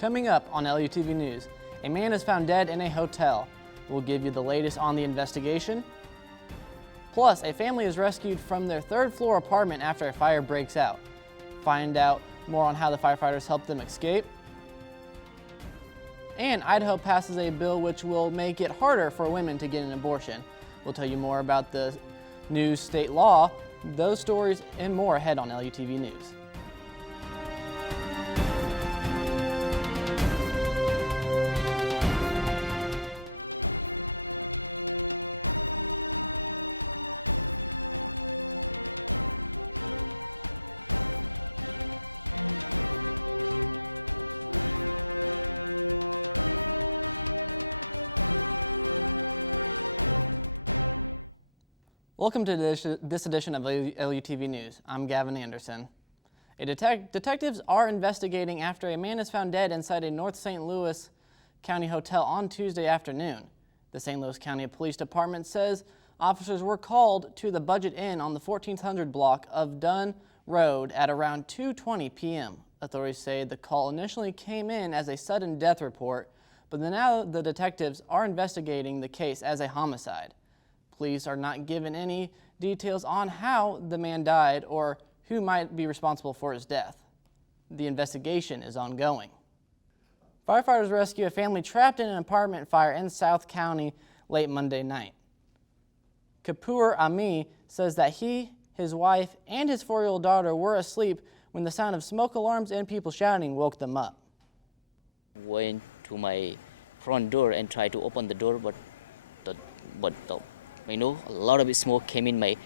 Coming up on LUTV News, a man is found dead in a hotel. We'll give you the latest on the investigation. Plus, a family is rescued from their third-floor apartment after a fire breaks out. Find out more on how the firefighters helped them escape. And Idaho passes a bill which will make it harder for women to get an abortion. We'll tell you more about the new state law. Those stories and more ahead on LUTV News. Welcome to this edition of LUTV News. I'm Gavin Anderson. Detectives are investigating after a man is found dead inside a North St. Louis County hotel on Tuesday afternoon. The St. Louis County Police Department says officers were called to the Budget Inn on the 1400 block of Dunn Road at around 2:20 p.m. Authorities say the call initially came in as a sudden death report, but now the detectives are investigating the case as a homicide. Police are not given any details on how the man died or who might be responsible for his death. The investigation is ongoing. Firefighters rescue a family trapped in an apartment fire in South County late Monday night. Kapoor Ami says that he, his wife, and his 4-year-old daughter were asleep when the sound of smoke alarms and people shouting woke them up. Went to my front door and tried to open the door, but a lot of smoke came in my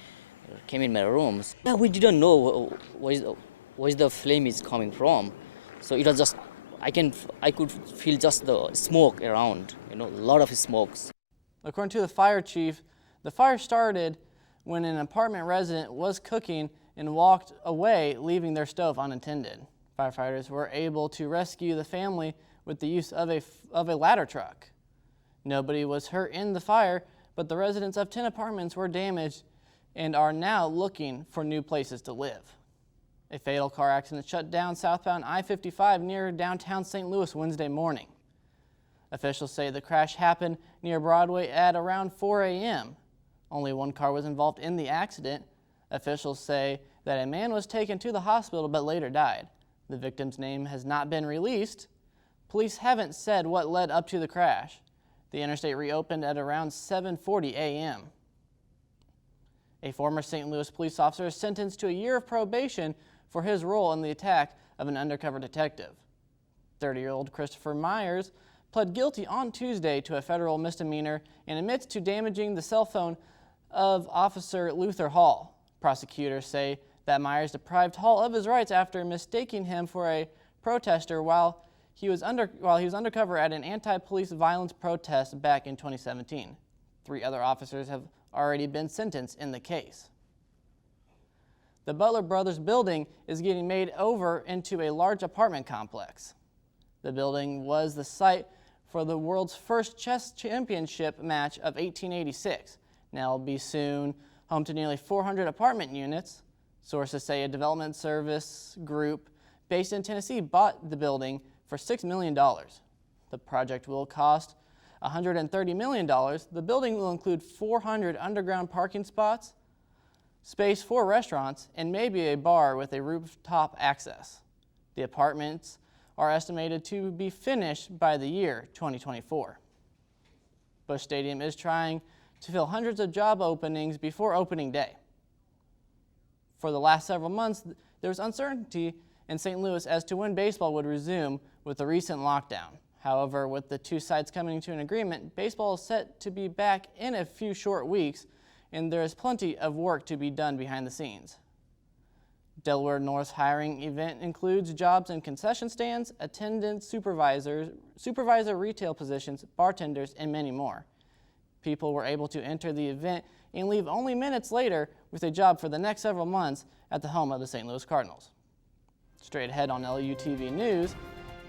rooms. Yeah, we didn't know where the flame is coming from. So it was just I could feel just the smoke around. A lot of smokes. According to the fire chief, the fire started when an apartment resident was cooking and walked away, leaving their stove unattended. Firefighters were able to rescue the family with the use of a ladder truck. Nobody was hurt in the fire, but the residents of 10 apartments were damaged and are now looking for new places to live. A fatal car accident shut down southbound I-55 near downtown St. Louis Wednesday morning. Officials say the crash happened near Broadway at around 4 a.m. Only one car was involved in the accident. Officials say that a man was taken to the hospital but later died. The victim's name has not been released. Police haven't said what led up to the crash. The interstate reopened at around 7:40 a.m. A former St. Louis police officer is sentenced to a year of probation for his role in the attack of an undercover detective. 30-year-old Christopher Myers pled guilty on Tuesday to a federal misdemeanor and admits to damaging the cell phone of Officer Luther Hall. Prosecutors say that Myers deprived Hall of his rights after mistaking him for a protester while he was undercover at an anti-police violence protest back in 2017. 3 other officers have already been sentenced in the case. The Butler Brothers building is getting made over into a large apartment complex. The building was the site for the world's first chess championship match of 1886. Now it'll be soon home to nearly 400 apartment units. Sources say a development service group based in Tennessee bought the building for $6 million. The project will cost $130 million. The building will include 400 underground parking spots, space for restaurants, and maybe a bar with a rooftop access. The apartments are estimated to be finished by the year 2024. Busch Stadium is trying to fill hundreds of job openings before opening day. For the last several months, there was uncertainty in St. Louis as to when baseball would resume with the recent lockdown. However, with the 2 sides coming to an agreement, baseball is set to be back in a few short weeks, and there is plenty of work to be done behind the scenes. Delaware North's hiring event includes jobs in concession stands, attendance supervisor retail positions, bartenders, and many more. People were able to enter the event and leave only minutes later with a job for the next several months at the home of the St. Louis Cardinals. Straight ahead on LUTV News,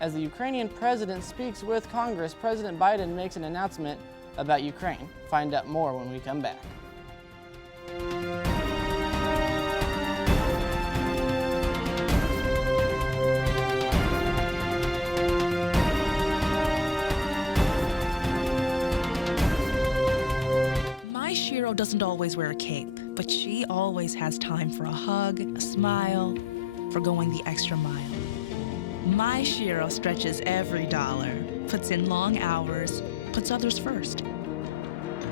as the Ukrainian president speaks with Congress, President Biden makes an announcement about Ukraine. Find out more when we come back. Shiro doesn't always wear a cape, but she always has time for a hug, a smile, for going the extra mile. My Shiro stretches every dollar, puts in long hours, puts others first.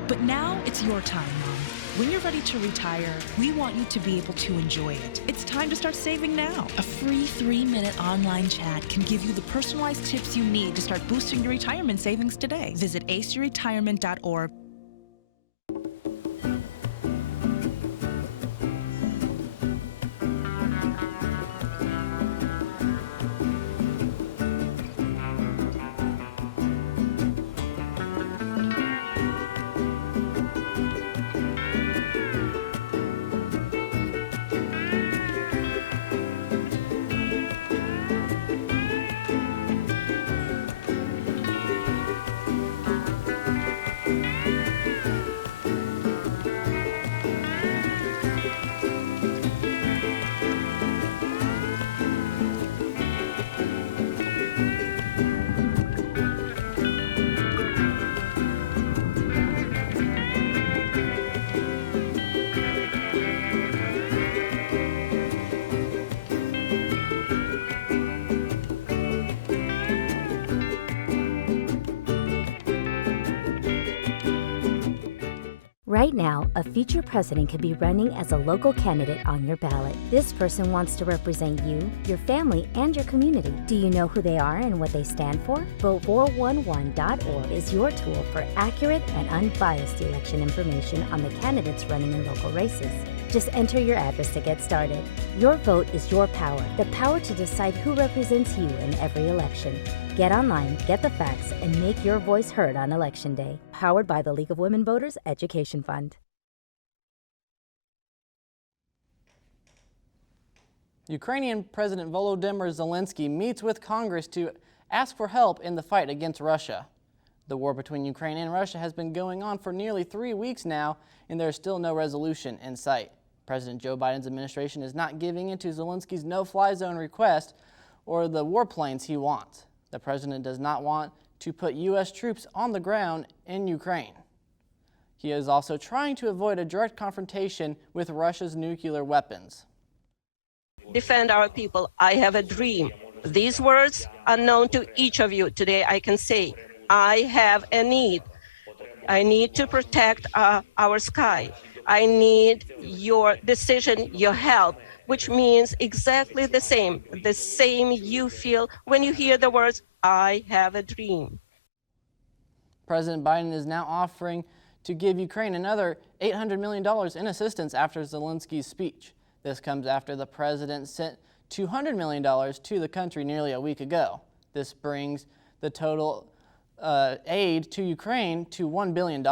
But now it's your time, Mom. When you're ready to retire, we want you to be able to enjoy it. It's time to start saving now. A free 3-minute online chat can give you the personalized tips you need to start boosting your retirement savings today. Visit aceyourretirement.org. Right now, a future president could be running as a local candidate on your ballot. This person wants to represent you, your family, and your community. Do you know who they are and what they stand for? Vote411.org is your tool for accurate and unbiased election information on the candidates running in local races. Just enter your address to get started. Your vote is your power, the power to decide who represents you in every election. Get online, get the facts, and make your voice heard on Election Day. Powered by the League of Women Voters Education Fund. Ukrainian President Volodymyr Zelensky meets with Congress to ask for help in the fight against Russia. The war between Ukraine and Russia has been going on for nearly 3 weeks now, and there is still no resolution in sight. President Joe Biden's administration is not giving in to Zelensky's no-fly zone request or the warplanes he wants. The president does not want to put U.S. troops on the ground in Ukraine. He is also trying to avoid a direct confrontation with Russia's nuclear weapons. Defend our people. I have a dream. These words are known to each of you. Today I can say, I have a need. I need to protect our sky. I need your decision, your help, which means exactly the same you feel when you hear the words, I have a dream. President Biden is now offering to give Ukraine another $800 million in assistance after Zelensky's speech. This comes after the president sent $200 million to the country nearly a week ago. This brings the total aid to Ukraine to $1 billion.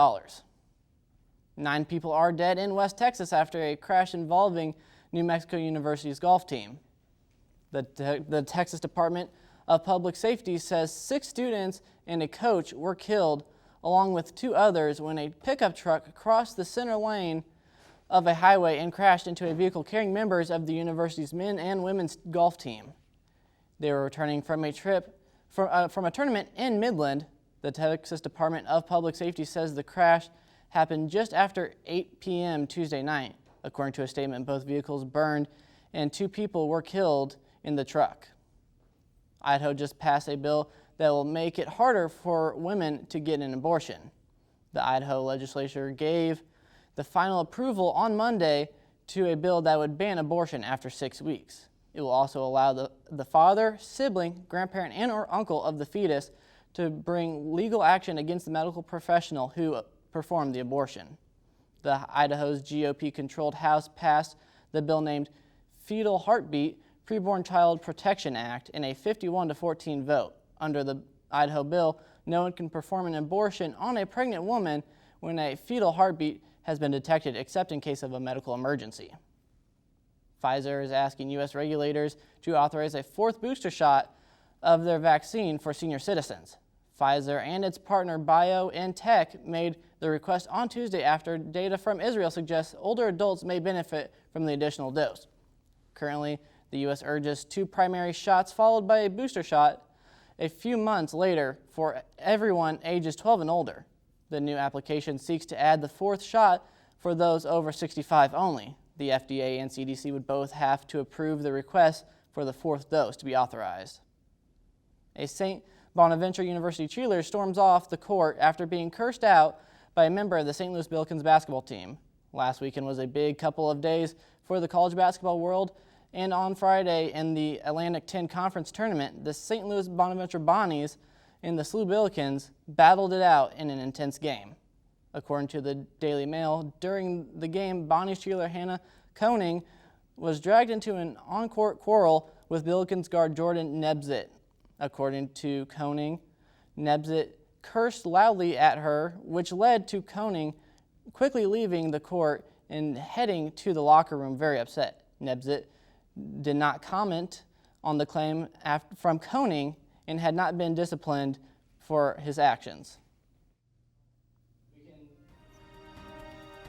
9 people are dead in West Texas after a crash involving New Mexico University's golf team. The Texas Department of Public Safety says 6 students and a coach were killed, along with 2 others, when a pickup truck crossed the center lane of a highway and crashed into a vehicle carrying members of the university's men and women's golf team. They were returning from a trip from a tournament in Midland. The Texas Department of Public Safety says the crash happened just after 8 p.m. Tuesday night. According to a statement, both vehicles burned and 2 people were killed in the truck. Idaho just passed a bill that will make it harder for women to get an abortion. The Idaho legislature gave the final approval on Monday to a bill that would ban abortion after 6 weeks. It will also allow the father, sibling, grandparent, and or uncle of the fetus to bring legal action against the medical professional who performed the abortion. The Idaho's GOP-controlled House passed the bill named Fetal Heartbeat Preborn Child Protection Act in a 51-14 vote. Under the Idaho bill, no one can perform an abortion on a pregnant woman when a fetal heartbeat has been detected, except in case of a medical emergency. Pfizer is asking U.S. regulators to authorize a 4th booster shot of their vaccine for senior citizens. Pfizer and its partner BioNTech made the request on Tuesday after data from Israel suggests older adults may benefit from the additional dose. Currently, the U.S. urges 2 primary shots followed by a booster shot a few months later for everyone ages 12 and older. The new application seeks to add the fourth shot for those over 65 only. The FDA and CDC would both have to approve the request for the fourth dose to be authorized. A St. Bonaventure University cheerleader storms off the court after being cursed out by a member of the St. Louis Billikens basketball team. Last weekend was a big couple of days for the college basketball world, and on Friday in the Atlantic 10 Conference Tournament, the St. Louis Bonaventure Bonnies and the SLU Billikens battled it out in an intense game. According to the Daily Mail, during the game, Bonnies cheerleader Hannah Koning was dragged into an on-court quarrel with Billikens guard Jordan Nebzit. According to Koning, Nebzit cursed loudly at her, which led to Koning quickly leaving the court and heading to the locker room very upset. Nebzit did not comment on the claim from Koning and had not been disciplined for his actions.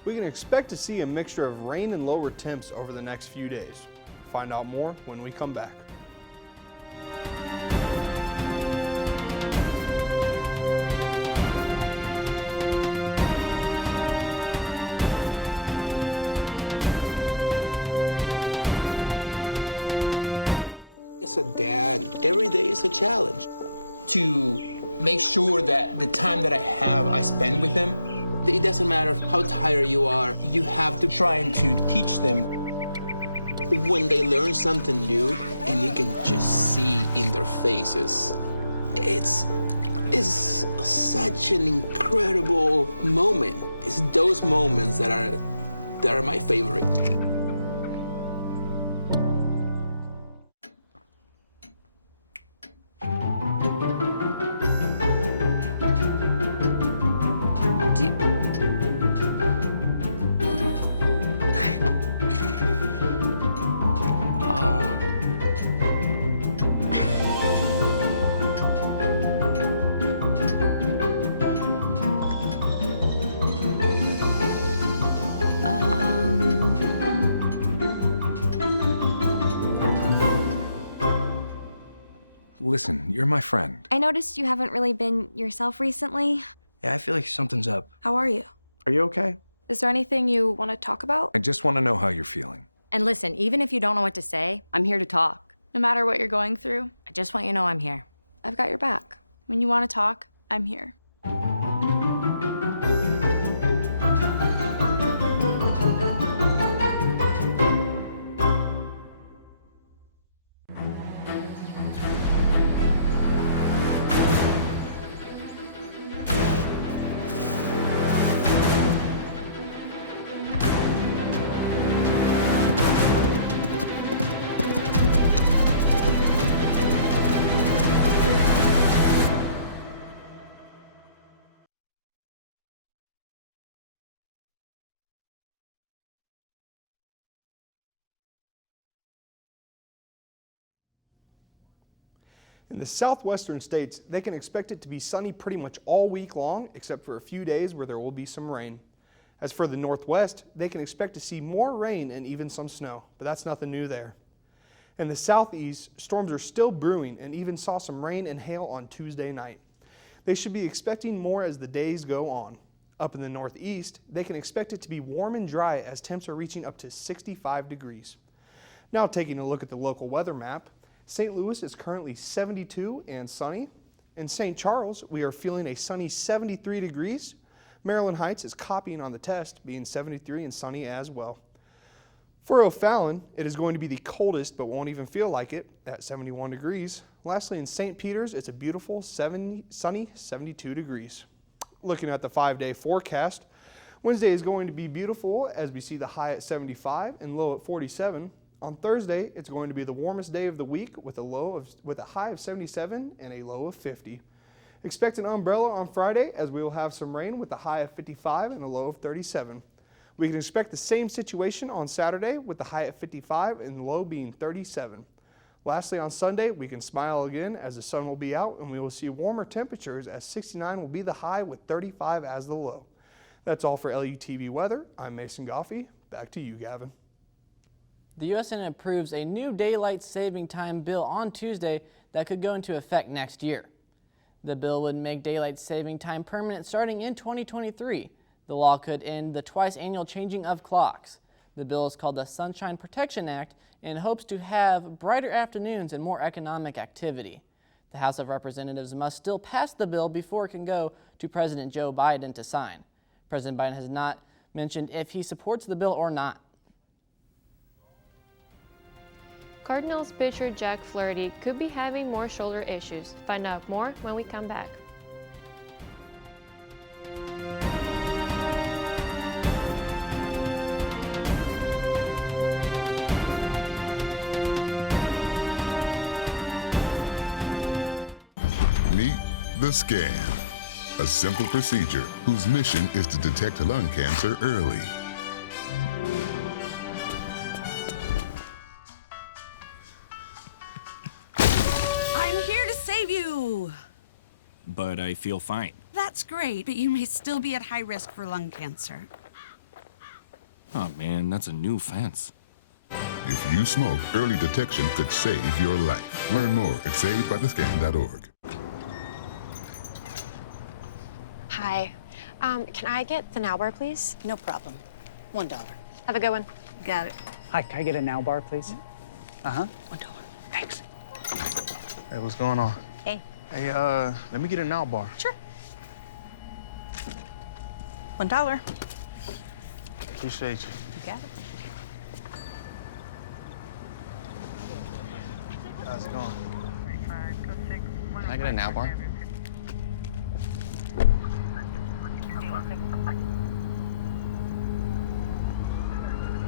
We can expect to see a mixture of rain and lower temps over the next few days. Find out more when we come back. As a dad, every day is a challenge. To make sure that the time that I have, I spend with them. It doesn't matter how tired you are, you have to try and to teach them. When they learn something new, and you can just see in their faces, it's such an incredible moment. It's those moments that are my favorite. Listen, you're my friend. I noticed you haven't really been yourself recently. Yeah, I feel like something's up. How are you? Are you okay? Is there anything you want to talk about? I just want to know how you're feeling. And listen, even if you don't know what to say, I'm here to talk. No matter what you're going through, I just want you to know I'm here. I've got your back. When you want to talk, I'm here. In the southwestern states, they can expect it to be sunny pretty much all week long, except for a few days where there will be some rain. As for the northwest, they can expect to see more rain and even some snow, but that's nothing new there. In the southeast, storms are still brewing and even saw some rain and hail on Tuesday night. They should be expecting more as the days go on. Up in the northeast, they can expect it to be warm and dry as temps are reaching up to 65 degrees. Now taking a look at the local weather map, St. Louis is currently 72 and sunny. In St. Charles, we are feeling a sunny 73 degrees. Maryland Heights is copying on the test, being 73 and sunny as well. For O'Fallon, it is going to be the coldest, but won't even feel like it, at 71 degrees. Lastly, in St. Peters, it's a beautiful sunny 72 degrees. Looking at the 5-day forecast, Wednesday is going to be beautiful as we see the high at 75 and low at 47. On Thursday, it's going to be the warmest day of the week with a high of 77 and a low of 50. Expect an umbrella on Friday as we will have some rain with a high of 55 and a low of 37. We can expect the same situation on Saturday with the high at 55 and the low being 37. Lastly, on Sunday, we can smile again as the sun will be out and we will see warmer temperatures as 69 will be the high with 35 as the low. That's all for LUTV weather. I'm Mason Goffey. Back to you, Gavin. The U.S. Senate approves a new daylight saving time bill on Tuesday that could go into effect next year. The bill would make daylight saving time permanent starting in 2023. The law could end the twice-annual changing of clocks. The bill is called the Sunshine Protection Act and hopes to have brighter afternoons and more economic activity. The House of Representatives must still pass the bill before it can go to President Joe Biden to sign. President Biden has not mentioned if he supports the bill or not. Cardinals pitcher Jack Flaherty could be having more shoulder issues. Find out more when we come back. Meet the scan, a simple procedure whose mission is to detect lung cancer early. I'm here to save you! But I feel fine. That's great, but you may still be at high risk for lung cancer. Oh man, that's a new fence. If you smoke, early detection could save your life. Learn more at savedbythescan.org. Hi. Can I get the Now Bar, please? No problem. $1. Have a good one. Got it. Hi, can I get a Now Bar, please? $1. Thanks. Hey, what's going on? Hey. Hey, let me get a Now Bar. Sure. $1. Appreciate you. You got it. How's it going? Can I get a Now Bar?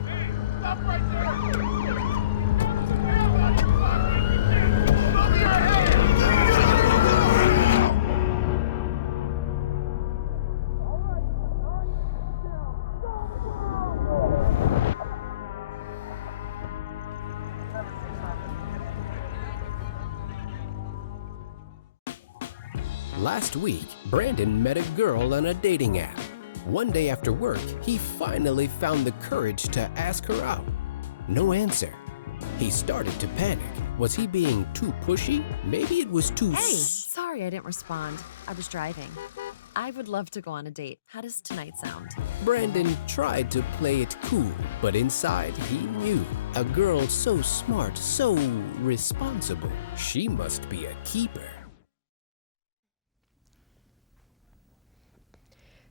Hey, stop right there! Last week, Brandon met a girl on a dating app. One day after work, he finally found the courage to ask her out. No answer. He started to panic. Was he being too pushy? Maybe it was too Hey, sorry I didn't respond. I was driving. I would love to go on a date. How does tonight sound? Brandon tried to play it cool, but inside he knew. A girl so smart, so responsible. She must be a keeper.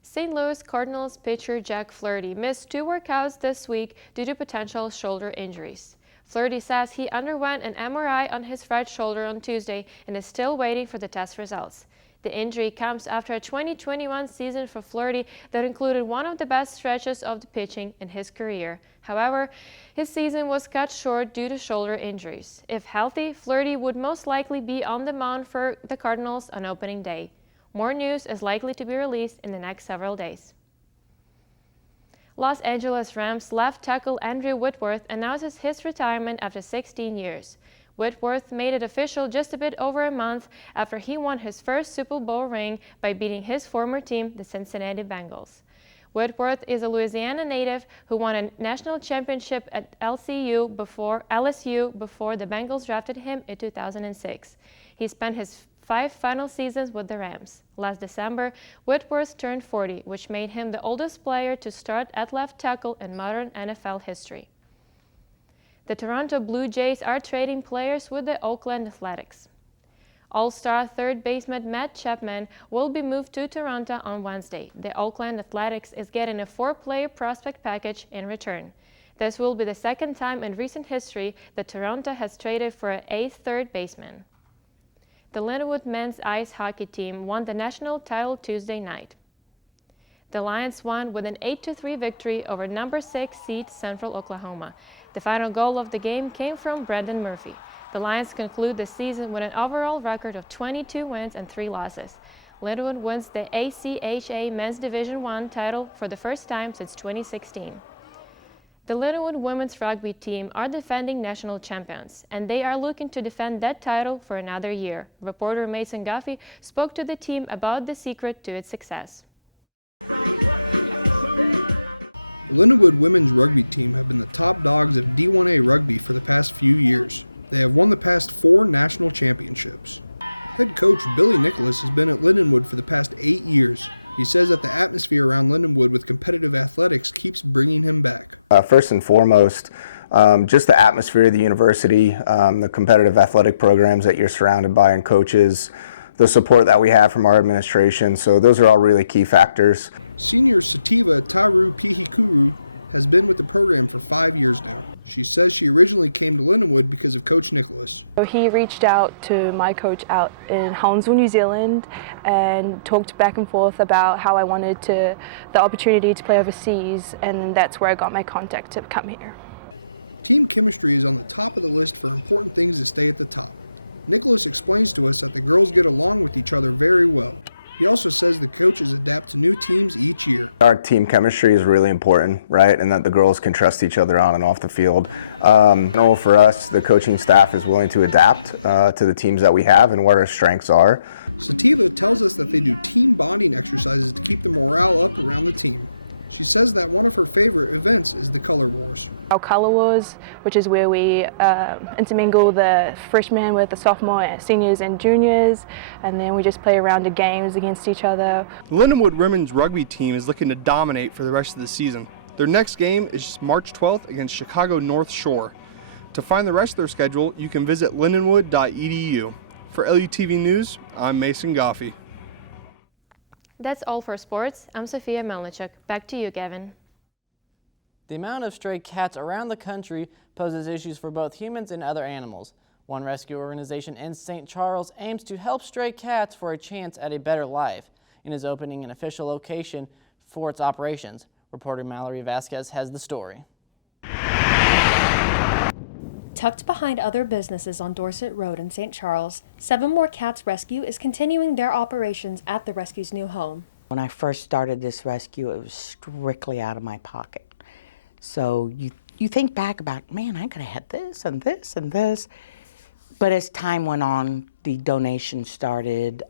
St. Louis Cardinals pitcher Jack Flaherty missed 2 workouts this week due to potential shoulder injuries. Flaherty says he underwent an MRI on his right shoulder on Tuesday and is still waiting for the test results. The injury comes after a 2021 season for Flaherty that included one of the best stretches of the pitching in his career. However, his season was cut short due to shoulder injuries. If healthy, Flaherty would most likely be on the mound for the Cardinals on opening day. More news is likely to be released in the next several days. Los Angeles Rams left tackle Andrew Whitworth announces his retirement after 16 years. Whitworth made it official just a bit over a month after he won his first Super Bowl ring by beating his former team, the Cincinnati Bengals. Whitworth is a Louisiana native who won a national championship at LSU before the Bengals drafted him in 2006. He spent his 5 final seasons with the Rams. Last December, Whitworth turned 40, which made him the oldest player to start at left tackle in modern NFL history. The Toronto Blue Jays are trading players with the Oakland Athletics. All-star third baseman Matt Chapman will be moved to Toronto on Wednesday. The Oakland Athletics is getting a 4-player prospect package in return. This will be the second time in recent history that Toronto has traded for an 8th third baseman. The Lindenwood men's ice hockey team won the national title Tuesday night. The Lions won with an 8-3 victory over number 6 seed Central Oklahoma. The final goal of the game came from Brendan Murphy. The Lions conclude the season with an overall record of 22 wins and 3 losses. Lindenwood wins the ACHA Men's Division I title for the first time since 2016. The Lindenwood women's rugby team are defending national champions, and they are looking to defend that title for another year. Reporter Mason Guffey spoke to the team about the secret to its success. The Lindenwood women's rugby team have been the top dogs of D1A rugby for the past few years. They have won the past 4 national championships. Head coach Billy Nicholas has been at Lindenwood for the past 8 years. He says that the atmosphere around Lindenwood with competitive athletics keeps bringing him back. First and foremost, just the atmosphere of the university, the competitive athletic programs that you're surrounded by and coaches, the support that we have from our administration. So those are all really key factors. Senior Sativa Taru Pihikuru has been with the program for 5 years now. She says she originally came to Lindenwood because of Coach Nicholas. He reached out to my coach out in Holmesville, New Zealand, and talked back and forth about how I wanted the opportunity to play overseas, and that's where I got my contact to come here. Team chemistry is on the top of the list for important things to stay at the top. Nicholas explains to us that the girls get along with each other very well. He also says the coaches adapt to new teams each year. Our team chemistry is really important, right? And that the girls can trust each other on and off the field. For us, the coaching staff is willing to adapt to the teams that we have and what our strengths are. Sativa tells us that they do team bonding exercises to keep the morale up around the team. She says that one of her favorite events is the Color Wars. Color Wars, which is where we intermingle the freshmen with the sophomore, seniors, and juniors, and then we just play around the games against each other. The Lindenwood women's rugby team is looking to dominate for the rest of the season. Their next game is March 12th against Chicago North Shore. To find the rest of their schedule, you can visit lindenwood.edu. For LUTV News, I'm Mason Goffey. That's all for sports. I'm Sophia Melnichuk. Back to you, Gavin. The amount of stray cats around the country poses issues for both humans and other animals. One rescue organization in St. Charles aims to help stray cats for a chance at a better life and is opening an official location for its operations. Reporter Mallory Vasquez has the story. Tucked behind other businesses on Dorset Road in St. Charles, 7 More Cats Rescue is continuing their operations at the rescue's new home. When I first started this rescue, it was strictly out of my pocket. So you think back about, man, I could have had this and this and this. But as time went on, the donations started,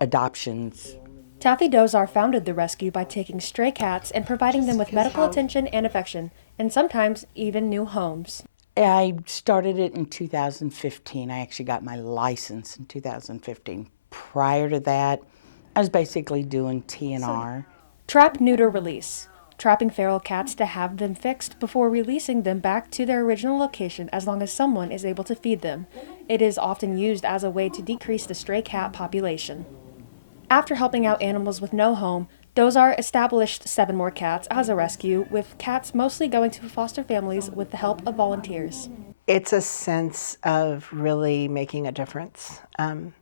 adoptions. Taffy Dozar founded the rescue by taking stray cats and providing them with medical attention and affection, and sometimes even new homes. I started it in 2015. I actually got my license in 2015. Prior to that, I was basically doing TNR. Trap, neuter, release. Trapping feral cats to have them fixed before releasing them back to their original location as long as someone is able to feed them. It is often used as a way to decrease the stray cat population. After helping out animals with no home, Dozar established 7 More Cats as a rescue, with cats mostly going to foster families with the help of volunteers. It's a sense of really making a difference, not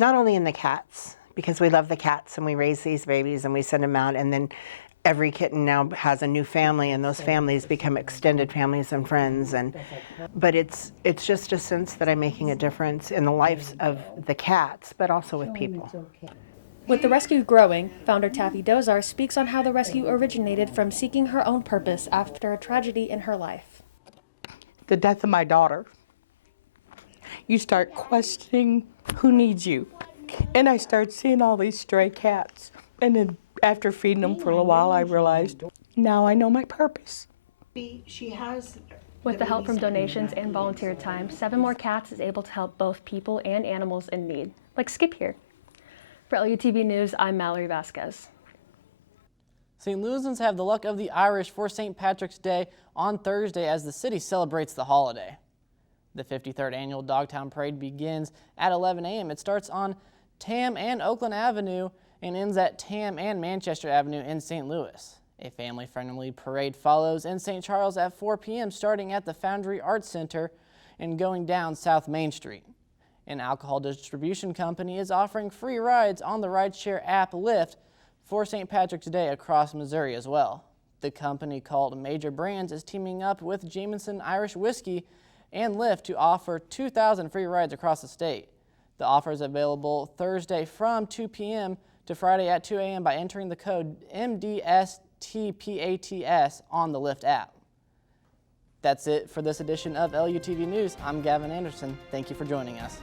only in the cats, because we love the cats and we raise these babies and we send them out, and then every kitten now has a new family, and those families become extended families and friends. But it's just a sense that I'm making a difference in the lives of the cats, but also with people. With the rescue growing, founder Taffy Dozar speaks on how the rescue originated from seeking her own purpose after a tragedy in her life. The death of my daughter. You start questioning who needs you. And I started seeing all these stray cats. And then after feeding them for a while, I realized, now I know my purpose. With the help from donations and volunteer time, 7 More Cats is able to help both people and animals in need, like Skip here. For LUTV News, I'm Mallory Vasquez. St. Louisans have the luck of the Irish for St. Patrick's Day on Thursday as the city celebrates the holiday. The 53rd annual Dogtown Parade begins at 11 a.m. It starts on Tam and Oakland Avenue and ends at Tam and Manchester Avenue in St. Louis. A family-friendly parade follows in St. Charles at 4 p.m. starting at the Foundry Arts Center and going down South Main Street. An alcohol distribution company is offering free rides on the rideshare app Lyft for St. Patrick's Day across Missouri as well. The company called Major Brands is teaming up with Jameson Irish Whiskey and Lyft to offer 2,000 free rides across the state. The offer is available Thursday from 2 p.m. to Friday at 2 a.m. by entering the code MDSTPATS on the Lyft app. That's it for this edition of LUTV News. I'm Gavin Anderson. Thank you for joining us.